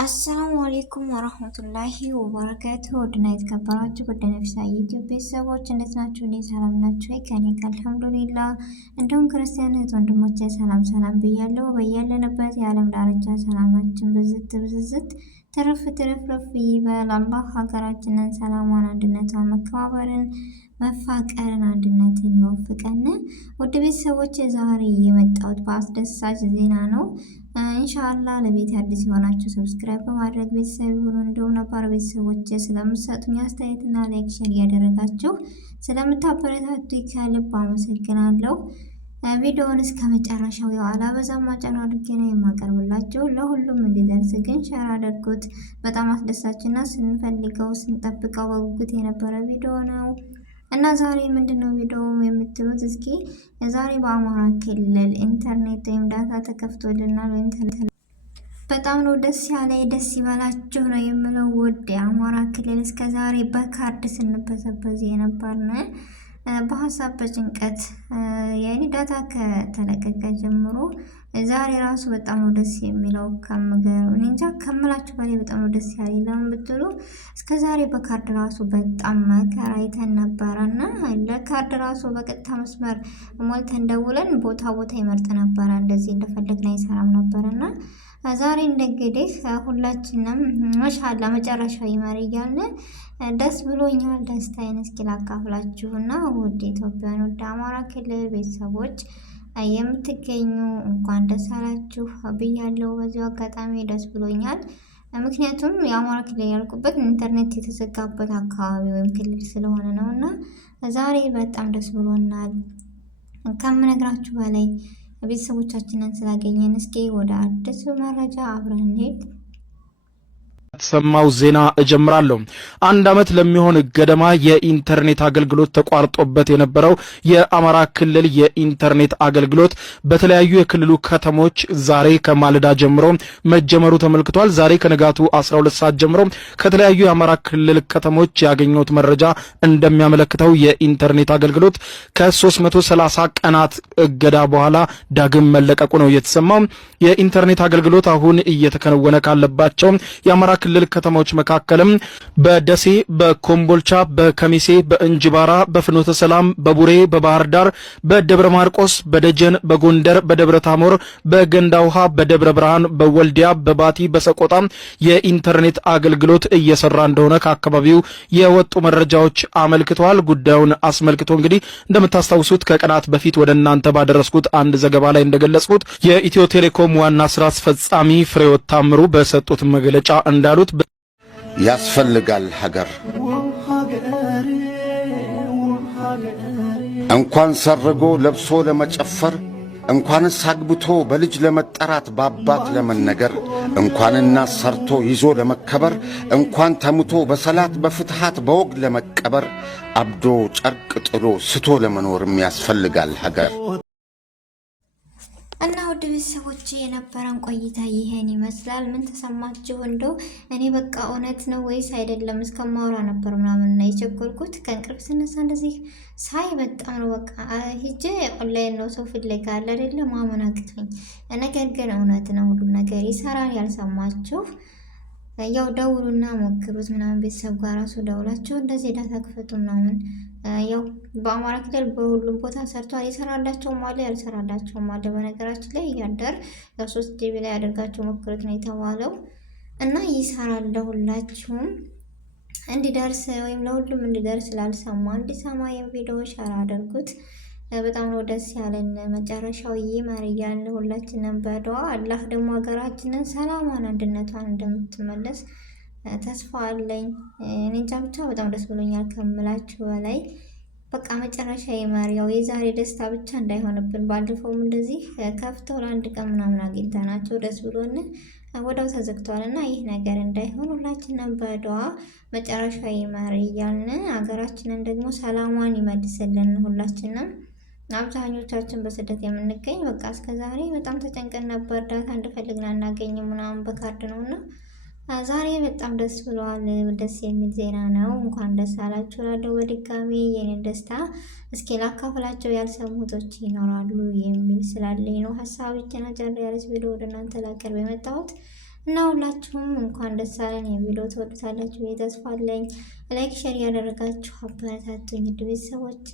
አሰላሙ አሌይኩም ወረህመቱላሂ ወበረካቱሁ። ውድና የተከበራችሁ ውድ ነፍሳ የኢትዮጵያ ቤተሰቦች እንዴት ናችሁ? እኔ ሰላም ናችሁ? ከኔ ጋር አልሐምዱሊላህ። እንዲሁም ክርስቲያን እህት ወንድሞቼ ሰላም ብያለሁ። በያለንበት የዓለም ዳርቻ ሰላማችን ብዝት ትርፍርፍ ይበል። አላህ ሀገራችንን ሰላሟን፣ አንድነቷን፣ መከባበርን፣ መፋቀርን፣ አንድነትን ይወፍቀን። ውድ ቤተሰቦች ዛሬ የመጣሁት በአስደሳች ዜና ነው። ኢንሻአላህ ለቤት አዲስ የሆናችሁ ሰብስክራይብ በማድረግ ቤተሰብ ይሁኑ። እንዲሁም ነባር ቤተሰቦች ስለምትሰጡኝ አስተያየትና ላይክ ሼር እያደረጋችሁ ስለምታበረታቱኝ ከልብ አመሰግናለሁ። ቪዲዮውን እስከ መጨረሻው አላበዛም አጭር አድርጌ ነው የማቀርብላችሁ። ለሁሉም እንዲደርስ ግን ሼር አድርጉት። በጣም አስደሳችና ስንፈልገው ስንጠብቀው በጉጉት የነበረ ቪዲዮ ነው እና ዛሬ ምንድነው ቪዲዮ የምትሉት? እስኪ ዛሬ በአማራ ክልል ኢንተርኔት ወይም ዳታ ተከፍቶልናል ወይም በጣም ነው ደስ ያለኝ። ደስ ይበላችሁ ነው የምለው። ውድ የአማራ ክልል እስከ ዛሬ በካርድ ስንበዘበዝ የነበርነ በሀሳብ በጭንቀት ያኔ ዳታ ከተለቀቀ ጀምሮ ዛሬ ራሱ በጣም ነው ደስ የሚለው። እንጃ ከምላችሁ በላይ በጣም ነው ደስ ያለኝ። ለምን ብትሉ እስከ ዛሬ በካርድ ራሱ በጣም መከራ አይተን ነበረና ለካርድ ራሱ በቀጥታ መስመር ሞልተን ደውለን ቦታ ይመርጥ ነበረ። እንደዚህ እንደፈለግን አይሰራም ነበርና ዛሬ እንግዲህ ሁላችንም ማሻአላ መጨረሻ ይመር እያልን ደስ ብሎኛል። ደስታዬን እስኪ ላካፍላችሁና ውድ ኢትዮጵያን ወደ አማራ ክልል ቤተሰቦች የምትገኙ እንኳን ደስ አላችሁ ብያለሁ። በዚሁ አጋጣሚ ደስ ብሎኛል። ምክንያቱም የአማራ ክልል ያልኩበት ኢንተርኔት የተዘጋበት አካባቢ ወይም ክልል ስለሆነ ነውና ዛሬ በጣም ደስ ብሎናል ከምነግራችሁ በላይ ቤተሰቦቻችንን ስላገኘን። እስኪ ወደ አዲሱ መረጃ አብረን እንሄድ። ተሰማው ዜና እጀምራለሁ። አንድ አመት ለሚሆን ገደማ የኢንተርኔት አገልግሎት ተቋርጦበት የነበረው የአማራ ክልል የኢንተርኔት አገልግሎት በተለያዩ የክልሉ ከተሞች ዛሬ ከማለዳ ጀምሮ መጀመሩ ተመልክቷል። ዛሬ ከንጋቱ 12 ሰዓት ጀምሮ ከተለያዩ የአማራ ክልል ከተሞች ያገኘሁት መረጃ እንደሚያመለክተው የኢንተርኔት አገልግሎት ከ330 ቀናት እገዳ በኋላ ዳግም መለቀቁ ነው የተሰማው። የኢንተርኔት አገልግሎት አሁን እየተከናወነ ካለባቸው የአማራ ክልል ከተሞች መካከልም በደሴ፣ በኮምቦልቻ፣ በከሚሴ፣ በእንጅባራ፣ በፍኖተ ሰላም፣ በቡሬ፣ በባህር ዳር፣ በደብረ ማርቆስ፣ በደጀን፣ በጎንደር፣ በደብረ ታሞር፣ በገንዳ ውሃ፣ በደብረ ብርሃን፣ በወልዲያ፣ በባቲ፣ በሰቆጣ የኢንተርኔት አገልግሎት እየሰራ እንደሆነ ከአካባቢው የወጡ መረጃዎች አመልክተዋል። ጉዳዩን አስመልክቶ እንግዲህ እንደምታስታውሱት ከቀናት በፊት ወደ እናንተ ባደረስኩት አንድ ዘገባ ላይ እንደገለጽኩት የኢትዮ ቴሌኮም ዋና ስራ አስፈጻሚ ፍሬሕይወት ታምሩ በሰጡት መግለጫ እንዳሉት ያስፈልጋል ሀገር እንኳን ሰርጎ ለብሶ ለመጨፈር እንኳንስ አግብቶ በልጅ ለመጠራት በአባት ለመነገር እንኳንና ሰርቶ ይዞ ለመከበር እንኳን ተምቶ በሰላት በፍትሃት በወግ ለመቀበር አብዶ ጨርቅ ጥሎ ስቶ ለመኖርም ያስፈልጋል ሀገር። እና ውድ ቤተሰቦቼ የነበረን ቆይታ ይሄን ይመስላል። ምን ተሰማችሁ? እንደው እኔ በቃ እውነት ነው ወይስ አይደለም እስከማውራ ነበር ምናምን እና የቸኮልኩት ከእንቅልፍ ስነሳ እንደዚህ ሳይ በጣም ነው በቃ ሂጄ ኦንላይን ነው ሰው ፍለጋ አለ አይደለ ማመን አቅቶኝ። ነገር ግን እውነት ነው ሁሉም ነገር ይሰራል። ያልሰማችሁ ያው ደውሉና ሞክሩት ምናምን ቤተሰብ ጋር ራሱ ደውላችሁ እንደዚህ ዳታ ክፈቱ ምናምን። ያው በአማራ ክልል በሁሉም ቦታ ሰርቷል። የሰራላቸውም አለ ያልሰራላቸውም አለ። በነገራችን ላይ እያደር ያው 3 ጂቢ ላይ ያደርጋችሁ ሞክሩት ነው የተባለው እና ይሰራል። ለሁላችሁም እንዲደርስ ወይም ለሁሉም እንዲደርስ ላልሰማ እንዲሰማ የቪዲዮ ሼር አድርጉት። በጣም ነው ደስ ያለን። መጨረሻው ይመር እያልን ሁላችንም በዱዓ አላህ ደግሞ ሀገራችንን ሰላሟን፣ አንድነቷን እንደምትመለስ ተስፋ አለኝ። እኔ እንጃ ብቻ በጣም ደስ ብሎኛል ከምላችሁ በላይ። በቃ መጨረሻ ይመር። ያው የዛሬ ደስታ ብቻ እንዳይሆንብን። ባለፈውም እንደዚህ ከፍተው ለአንድ ቀን ምናምን አግኝተናቸው ደስ ብሎን ወዳው ተዘግቷል እና ይህ ነገር እንዳይሆን ሁላችንም በዱዓ መጨረሻ ይመር እያልን ሀገራችንን ደግሞ ሰላሟን ይመልስልን። ሁላችንም አብዛኞቻችን በስደት የምንገኝ በቃ እስከዛሬ በጣም ተጨንቀን ነበር። ዳታ እንደፈልግን አናገኝም ምናምን በካርድ ነውና ዛሬ በጣም ደስ ብሏል። ደስ የሚል ዜና ነው። እንኳን ደስ አላችሁ እላለሁ በድጋሚ የኔን ደስታ እስኪ ላካፍላቸው ያልሰሙቶች ይኖራሉ የሚል ስላለኝ ነው ሀሳብ ይችላል። ጀር ያለስ ቪዲዮ ወደ እናንተ ላቀርብ የመጣሁት እና ሁላችሁም እንኳን ደስ አለን የሚለው ተወዱታላችሁ ተስፋ አለኝ። ላይክ ሼር ያደረጋችሁ አበረታቱኝ ቤተሰቦች።